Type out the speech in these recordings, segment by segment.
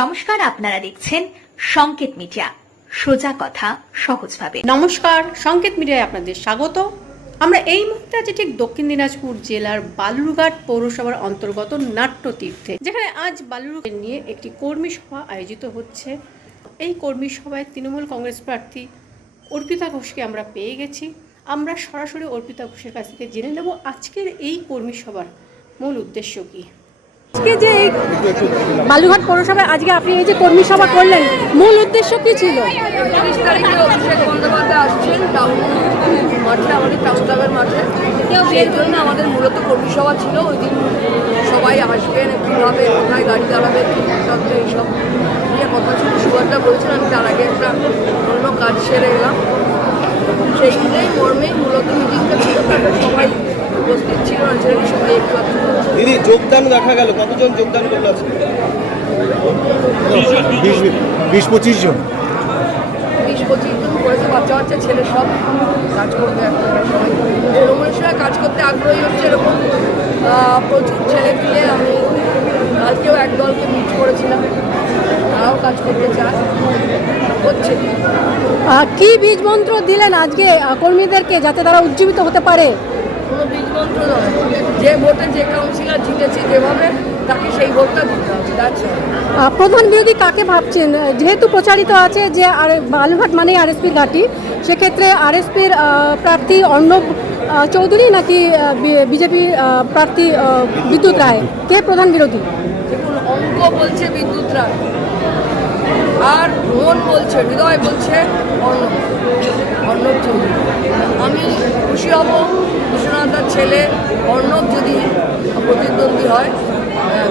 নমস্কার, আপনারা দেখছেন সংকেত মিডিয়া, সোজা কথা সহজভাবে। নমস্কার, সংকেত মিডিয়ায় আপনাদের স্বাগত। আমরা এই মুহূর্তে আছি ঠিক দক্ষিণ দিনাজপুর জেলার বালুরঘাট পৌরসভার অন্তর্গত নাট্যতীর্থে, যেখানে আজ বালুরঘাট নিয়ে একটি কর্মী সভা আয়োজিত হচ্ছে। এই কর্মী সভায় তৃণমূল কংগ্রেস প্রার্থী অর্পিতা ঘোষকে আমরা পেয়ে গেছি। আমরা সরাসরি অর্পিতা ঘোষের কাছ থেকে জেনে নেব আজকের এই কর্মী সভার মূল উদ্দেশ্য কী। আজকে যে এই বালুরঘাট পৌরসভায় আজকে আপনি এই যে কর্মী সভা করলেন, মূল উদ্দেশ্য কি ছিল? 30 তারিখে অভিষেক বন্দ্যোপাধ্যায় আসছেন টাউন মাঠে, আমাদের টাউন ক্লাবের মাঠে। সেই জন্য আমাদের মূলত কর্মী সভা ছিল। ওই দিন সবাই আসবেন, কীভাবে কোথায় গাড়ি দাঁড়াবে, কী করতে এইসব নিয়ে কথা ছিল। সুভাষদা বলেছেন, আমি তার আগে একটা অন্য কাজ সেরে এলাম। সেইগুলোই মর্মে মূলত মিটিংটা ছিল। তারপর সবাই উপস্থিত ছিল, আনসারি সবাই একটু দিদি যোগদান দেখা গেল, কতজন যোগদান করলো আজকে? 20-25 জন করেছে। বাচ্চা বাচ্চা ছেলে সব কাজ করতে সবাই তৃণমূলের সঙ্গে কাজ করতে আগ্রহী হচ্ছে। এরকম প্রচুর ছেলে পিলে, আমি কালকেও এক দলকে মিট করেছিলাম, তারাও কাজ করতে চায়, হচ্ছে। কি বীজ মন্ত্র দিলেন আজকে কর্মীদেরকে যাতে তারা উজ্জীবিত হতে পারে? কোনো বীজ মন্ত্র নয়, যে ভোটে যে কাউন্সিলর জিতেছে যেভাবে তাকে সেই ভোটটা দিতে হবে। প্রধান বিরোধী কাকে ভাবছেন? যেহেতু প্রচারিত আছে যে বালুরঘাট মানেই আরএসপির ঘাঁটি, সেক্ষেত্রে আরএসপির প্রার্থী অর্ণব চৌধুরী নাকি বিজেপি প্রার্থী বিদ্যুৎ রায়, কে প্রধান বিরোধী? দেখুন, অঙ্ক বলছে বিদ্যুৎ রায়, আর মন বলছে, হৃদয় বলছে অর্ণব চৌধুরী। আমি খুশি হব বিশ্বনাথার ছেলে অর্ণব যদি প্রতিদ্বন্দ্বী হয়,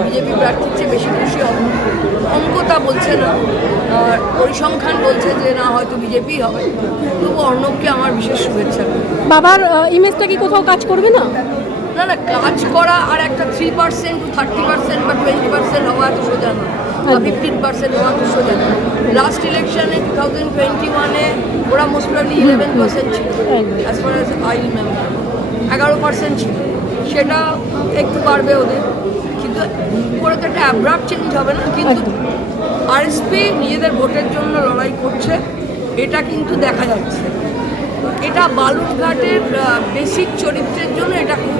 বিজেপি প্রার্থীর চেয়ে বেশি খুশি হব। অঙ্ক তা বলছে না, আর পরিসংখ্যান বলছে যে না, হয়তো বিজেপি হবে। তবু অর্ণবকে আমার বিশেষ শুভেচ্ছা। বাবার ইমেজটা কি কোথাও কাজ করবে না? না না, কাজ করা আর একটা 3% to 30% বা 20% হওয়া এত সোজা না, বা 15% হওয়া এত সোজা না। লাস্ট ইলেকশনে 2021-এ ওরা মোস্ট প্রবলি 11% ছিল, as far as I remember 11% ছিল। সেটা একটু বাড়বে ওদের, কিন্তু করে তো একটা অ্যাব্রাপ্ট চেঞ্জ হবে না। কিন্তু আরএসপি নিজেদের ভোটের জন্য লড়াই করছে, এটা কিন্তু দেখা যাচ্ছে। এটা বালুরঘাটের বেসিক চরিত্রের জন্য এটা খুব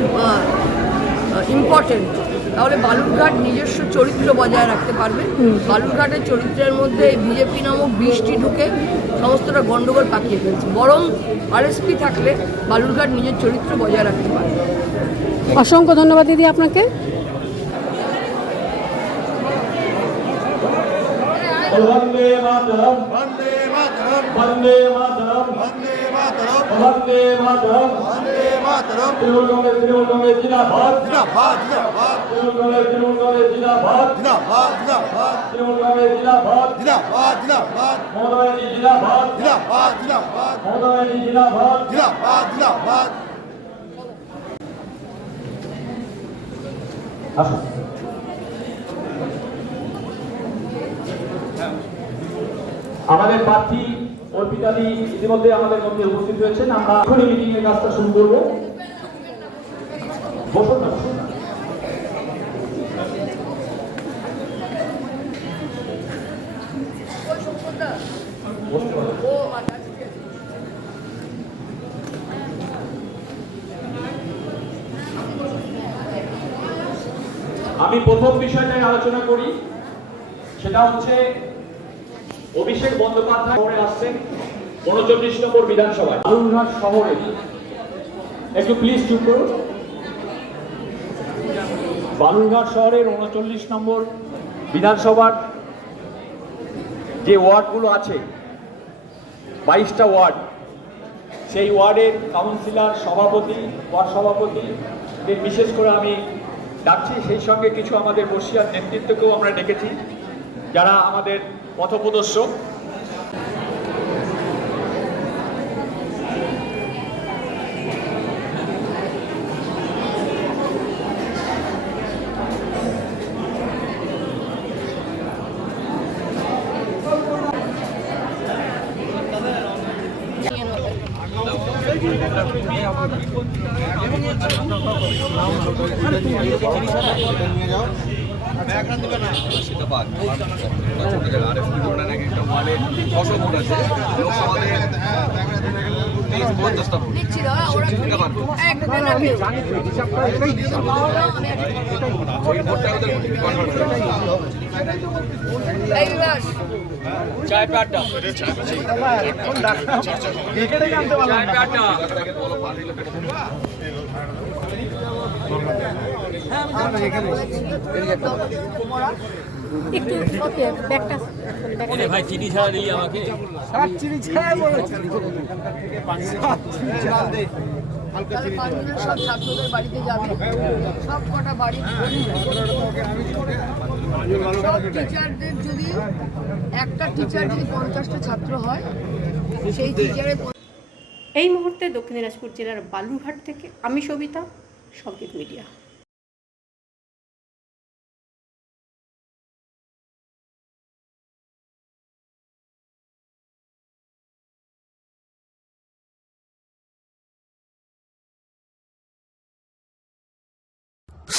ইম্পর্টেন্ট। তাহলে বালুরঘাট নিজস্ব চরিত্র বজায় রাখতে পারবে। বালুরঘাটের চরিত্রের মধ্যে বিজেপি নামক বৃষ্টি ঢুকে সমস্তটা গণ্ডগোল পাকিয়ে ফেলছে। বরং আরএসপি থাকলে বালুরঘাট নিজের চরিত্র বজায় রাখতে পারবে। অসংখ্য ধন্যবাদ দিদি আপনাকে। वंदे मातरम, वंदे मातरम, वंदे मातरम, वंदे मातरम, वंदे मातरम, वंदे मातरम। त्रिभुवने जिंदाबाद, जिंदाबाद, जिंदाबाद। त्रिभुवने जिंदाबाद, जिंदाबाद, जिंदाबाद। त्रिभुवने जिंदाबाद, जिंदाबाद, जिंदाबाद। मोदी जी जिंदाबाद, जिंदाबाद, जिंदाबाद। मोदी जी जिंदाबाद, जिंदाबाद, जिंदाबाद। আমাদের প্রার্থী অর্পিতাদি ইতিমধ্যে আমাদের মধ্যে উপস্থিত হয়েছেন। আমরা এখনই মিটিং এর কাজটা শুরু করবো। বসুন না, বসুন না। আমি প্রথম বিষয়টাই আলোচনা করি, সেটা হচ্ছে অভিষেক বন্দ্যোপাধ্যায় শহরে আসছেন 39 নম্বর বিধানসভায়, বালুরঘাট শহরে। একটু প্লিজ চুপ করুন। বালুরঘাট শহরের 39 নম্বর বিধানসভার যে ওয়ার্ডগুলো আছে, 22টা ওয়ার্ড, সেই ওয়ার্ডের কাউন্সিলর, সভাপতি, ওয়ার্ড সভাপতিদের বিশেষ করে আমি ডাকছি। সেই সঙ্গে কিছু আমাদের বর্ষিয়ার নেতৃত্বকেও আমরা ডেকেছি, যারা আমাদের পথপ্রদর্শক। নিয়ে যাও। মুর্শিদাবাদ ছোট জায়গা আরএসপি ধরনের এক একটা ওয়ার্ডে 600 ভোট আছে লোকসভাতে 50টা ভোট দিচ্ছি দাদা, ওরা দিতে পারবে একটা দেন না কেউ। ওই ভোটটা ওদের কনভার্ট হবে এই বিকাশ, চায় পে আড্ডা বলো পার্টি লোকের একটু ওকে ব্যাগটা ভাই চিঠি ছাড়া দিলি আমাকে তাহলে 5 মিনিট সব ছাত্রদের বাড়িতে যাবে, সব কটা বাড়ি সব টিচারদের যদি একটা টিচার যদি 50টা ছাত্র হয়, সেই টিচারের এই মুহূর্তে দক্ষিণ দিনাজপুর জেলার বালুরঘাট থেকে আমি সবিতা, সংকেত media.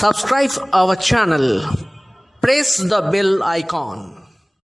Subscribe our channel. Press the bell icon.